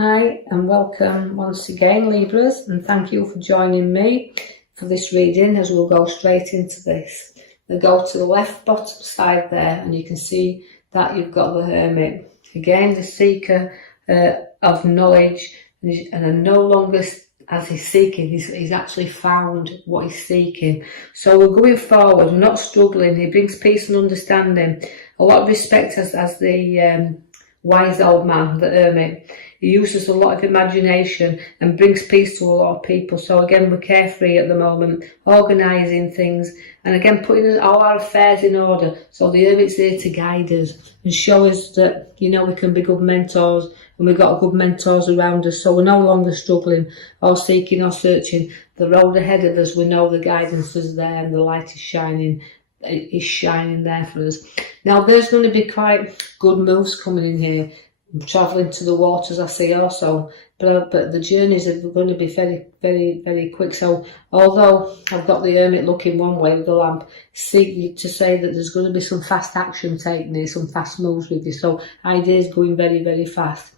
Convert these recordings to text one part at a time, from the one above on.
Hi and welcome once again, Libras, and thank you for joining me for this reading as we'll go straight into this. We'll go to the left bottom side there and you can see that you've got the Hermit. Again, the seeker of knowledge, and no longer as he's seeking, he's actually found what he's seeking. So we're going forward, we're not struggling. He brings peace and understanding. A lot of respect as the wise old man, the Hermit. He uses a lot of imagination and brings peace to a lot of people. So again, we're carefree at the moment, organising things, and again, putting all our affairs in order. So the Hermit's there to guide us and show us that, we can be good mentors, and we've got good mentors around us. So we're no longer struggling or seeking or searching. The road ahead of us, we know the guidance is there and the light is shining. Is shining there for us. Now there's going to be quite good moves coming in here. I'm travelling to the waters, I see also, but the journeys are going to be very, very, very quick. So although I've got the Hermit looking one way with the lamp, seek to say that there's going to be some fast action taken here, some fast moves with you. So ideas going very, very fast.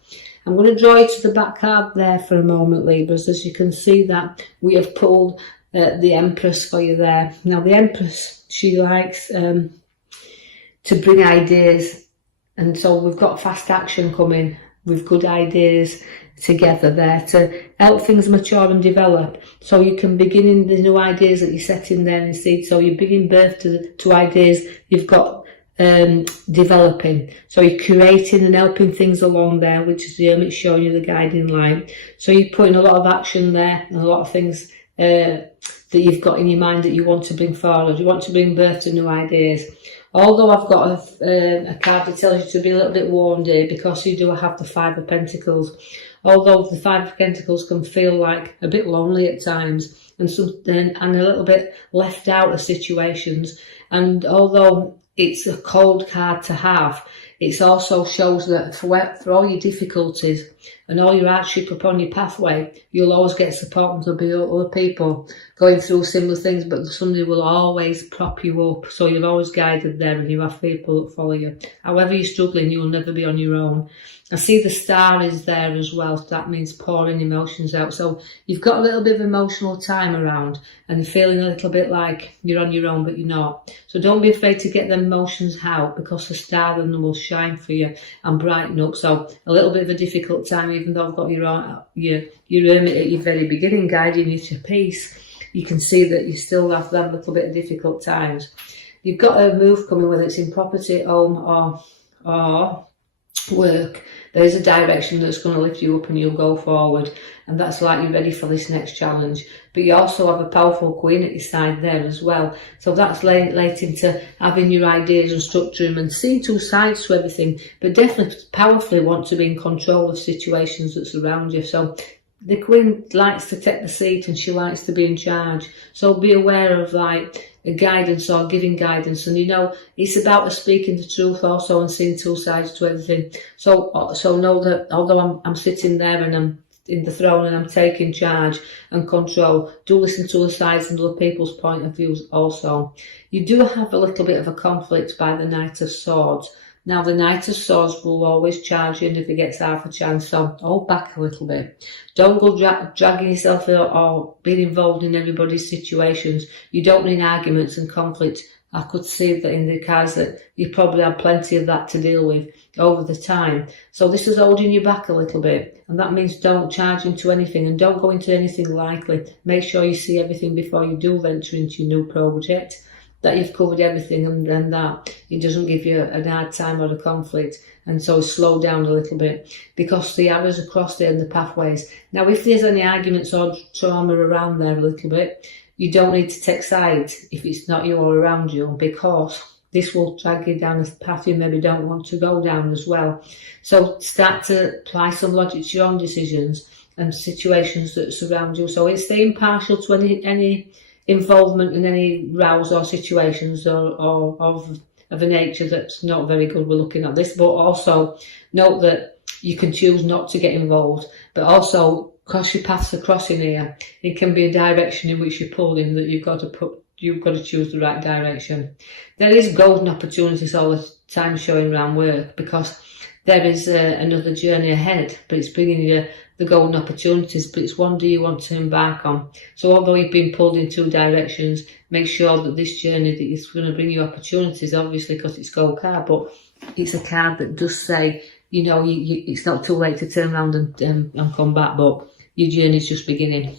I'm going to draw you to the back card there for a moment, Libras. As you can see that we have pulled the Empress for you there. Now the Empress, she likes to bring ideas, and so we've got fast action coming with good ideas together there to help things mature and develop. So you can begin in the new ideas that you're setting there in seed. So you're bringing birth to ideas you've got developing. So you're creating and helping things along there, which is the Hermit showing you the guiding light. So you're putting a lot of action there and a lot of things that you've got in your mind that you want to bring forward. You want to bring birth to new ideas. Although I've got a card that tells you to be a little bit warned here, because you do have the Five of Pentacles. Although the Five of Pentacles can feel like a bit lonely at times and a little bit left out of situations. And although it's a cold card to have, it also shows that for all your difficulties and all your hardship upon your pathway, you'll always get support, and there'll be other people going through similar things, but somebody will always prop you up. So you're always guided there, and you have people that follow you. However you're struggling, you'll never be on your own. I see the star is there as well, so that means pouring emotions out. So you've got a little bit of emotional time around and you're feeling a little bit like you're on your own, but you're not. So don't be afraid to get them emotions out, because the star then will shine for you and brighten up. So a little bit of a difficult time, even though I've got your Hermit at your very beginning guiding you to peace, you can see that you still have that little bit of difficult times. You've got a move coming, whether it's in property, home or work. There's a direction that's going to lift you up and you'll go forward, and that's like you're ready for this next challenge. But you also have a powerful Queen at your side there as well, so that's relating to having your ideas and structuring and seeing two sides to everything, but definitely powerfully want to be in control of situations that surround you. So the Queen likes to take the seat and she likes to be in charge. So be aware of like guidance or giving guidance, and it's about speaking the truth also and seeing two sides to everything. So know that although I'm sitting there and I'm in the throne and I'm taking charge and control, do listen to the sides and other people's point of views also. You do have a little bit of a conflict by the Knight of Swords. Now, the Knight of Swords will always charge you, and if he gets half a chance, so hold back a little bit. Don't go dragging yourself out or being involved in everybody's situations. You don't need arguments and conflict. I could see that in the cards that you probably have plenty of that to deal with over the time. So this is holding you back a little bit, and that means don't charge into anything and don't go into anything likely. Make sure you see everything before you do venture into your new project, that you've covered everything, and that it doesn't give you a hard time or a conflict, and so slow down a little bit, because the arrows are crossed there in the pathways. Now, if there's any arguments or trauma around there a little bit, you don't need to take sides if it's not you or around you, because this will drag you down a path you maybe don't want to go down as well. So start to apply some logic to your own decisions and situations that surround you. So stay impartial to any involvement in any rows or situations or of a nature that's not very good. We're looking at this, but also note that you can choose not to get involved, but also cross your paths are crossing here. It can be a direction in which you're pulled in that you've got to choose the right direction. There is golden opportunities all the time showing around work, because there is another journey ahead, but it's bringing you the golden opportunities, but it's one do you want to embark on. So although you've been pulled in 2 directions, make sure that this journey that is going to bring you opportunities, obviously because it's gold card, but it's a card that does say, you know, it's not too late to turn around and come back, but your journey's just beginning.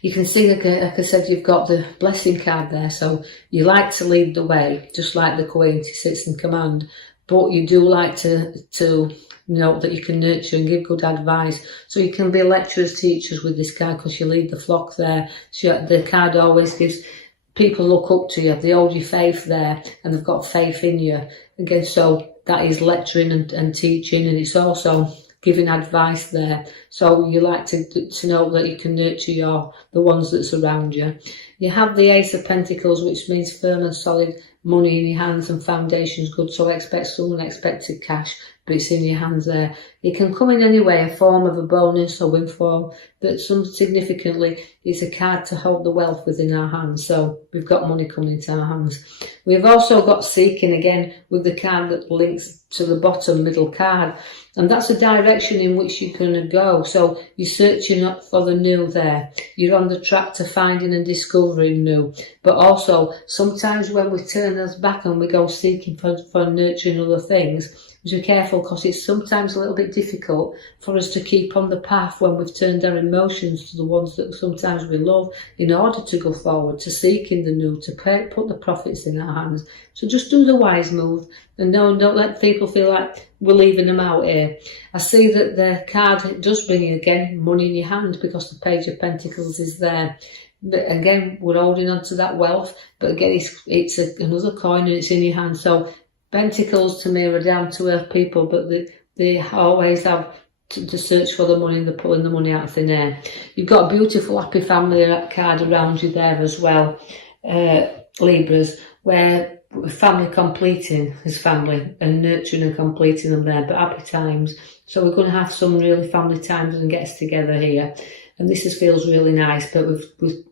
You can see, like I said, you've got the blessing card there, so you like to lead the way, just like the Queen, she sits in command, but you do like to know that you can nurture and give good advice. So you can be lecturers, teachers with this card because you lead the flock there. So the card always gives people look up to you, they hold your faith there, and they've got faith in you. Again, so that is lecturing and teaching, and it's also giving advice there. So you like to know that you can nurture the ones that surround you. You have the Ace of Pentacles, which means firm and solid money in your hands and foundations good. So expect some unexpected cash, but it's in your hands there. It can come in any way, a form of a bonus or windfall, but some significantly it's a card to hold the wealth within our hands. So we've got money coming into our hands. We've also got seeking again with the card that links to the bottom middle card, and that's a direction in which you're going to go. So you're searching up for the new there. You're on the track to finding and discovering new, but also sometimes when we turn us back and we go seeking for nurturing other things, be careful because it's sometimes a little bit difficult for us to keep on the path when we've turned our emotions to the ones that sometimes we love in order to go forward, to seeking the new, to put the profits in our hands. So just do the wise move and don't let people feel like we're leaving them out here. I see that the card does bring you again money in your hand because the Page of Pentacles is there. But again, we're holding on to that wealth, but again, it's another coin and it's in your hand. So Pentacles to me are down to earth people, but they always have to search for the money and they're pulling the money out of thin air. You've got a beautiful happy family card around you there as well, Libras, where family completing his family and nurturing and completing them there, but happy times. So we're going to have some really family times and gets together here. And this feels really nice, but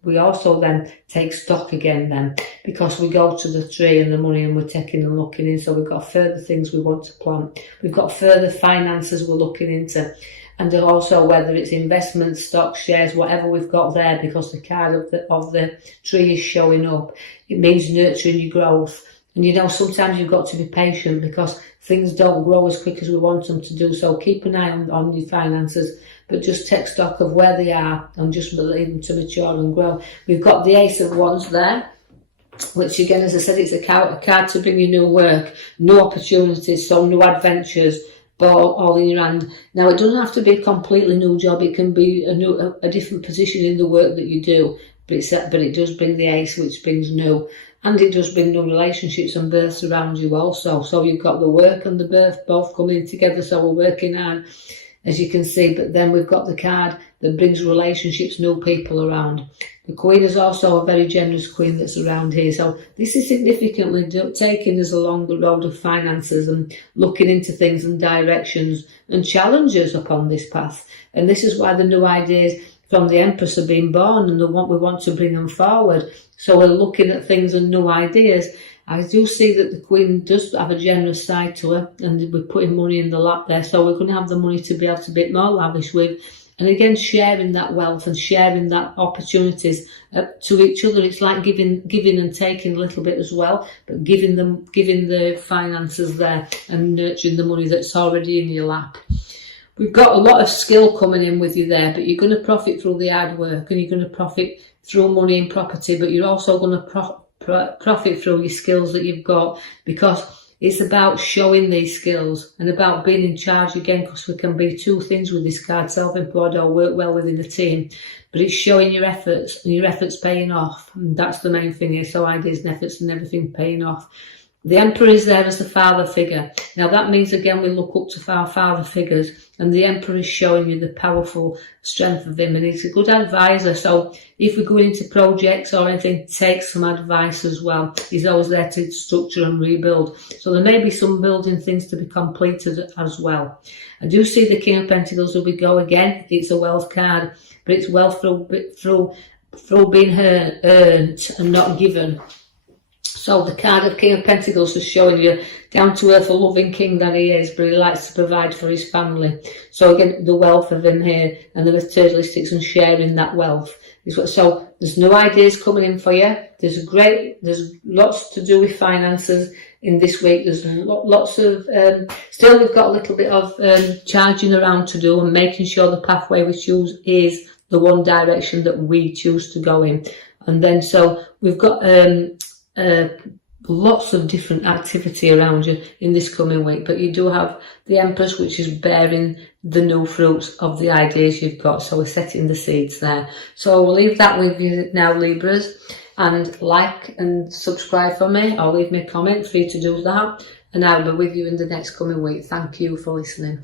we also then take stock again then, because we go to the tree and the money and we're taking and looking in. So we've got further things we want to plant. We've got further finances we're looking into. And also whether it's investments, stocks, shares, whatever we've got there, because the card of the tree is showing up. It means nurturing your growth. And you know, sometimes you've got to be patient because things don't grow as quick as we want them to do. So keep an eye on your finances, but just take stock of where they are and just leave them to mature and grow. We've got the Ace of Wands there, which again, as I said, it's a card to bring you new work, new opportunities, so new adventures, but all in your hand. Now, it doesn't have to be a completely new job. It can be a different position in the work that you do, but it does bring the Ace, which brings new. And it does bring new relationships and births around you also. So you've got the work and the birth both coming together, so we're working hard, as you can see. But then we've got the card that brings relationships, new people around. The Queen is also a very generous Queen that's around here. So this is significantly taking us along the road of finances and looking into things and directions and challenges upon this path. And this is why the new ideas from the Empress are being born, and we want to bring them forward. So we're looking at things and new ideas. I do see that the Queen does have a generous side to her, and we're putting money in the lap there. So we're going to have the money to be able to be more lavish with. And again, sharing that wealth and sharing that opportunities to each other. It's like giving and taking a little bit as well, but giving the finances there and nurturing the money that's already in your lap. We've got a lot of skill coming in with you there, but you're going to profit through the hard work and you're going to profit through money and property, but you're also going to profit through your skills that you've got, because it's about showing these skills and about being in charge again, because we can be two things with this card, self-employed or work well within a team, but it's showing your efforts and your efforts paying off. And that's the main thing here. So ideas and efforts and everything paying off. The Emperor is there as the father figure. Now that means again we look up to our father figures, and the Emperor is showing you the powerful strength of him, and he's a good advisor. So if we're going into projects or anything, take some advice as well. He's always there to structure and rebuild. So there may be some building things to be completed as well. I do see the King of Pentacles as we go again. It's a wealth card, but it's wealth through being earned and not given. So the card of King of Pentacles is showing you down to earth, a loving king that he is, but he likes to provide for his family. So again, the wealth of him here and the materialistics and sharing that wealth is what. So there's new ideas coming in for you. There's lots to do with finances in this week. There's lots of still we've got a little bit of charging around to do and making sure the pathway we choose is the one direction that we choose to go in. And then so we've got lots of different activity around you in this coming week, but you do have the Empress, which is bearing the new fruits of the ideas you've got. So we're setting the seeds there. So we'll leave that with you now, Libras, and like and subscribe for me, or leave me a comment, free to do that, and I'll be with you in the next coming week. Thank you for listening.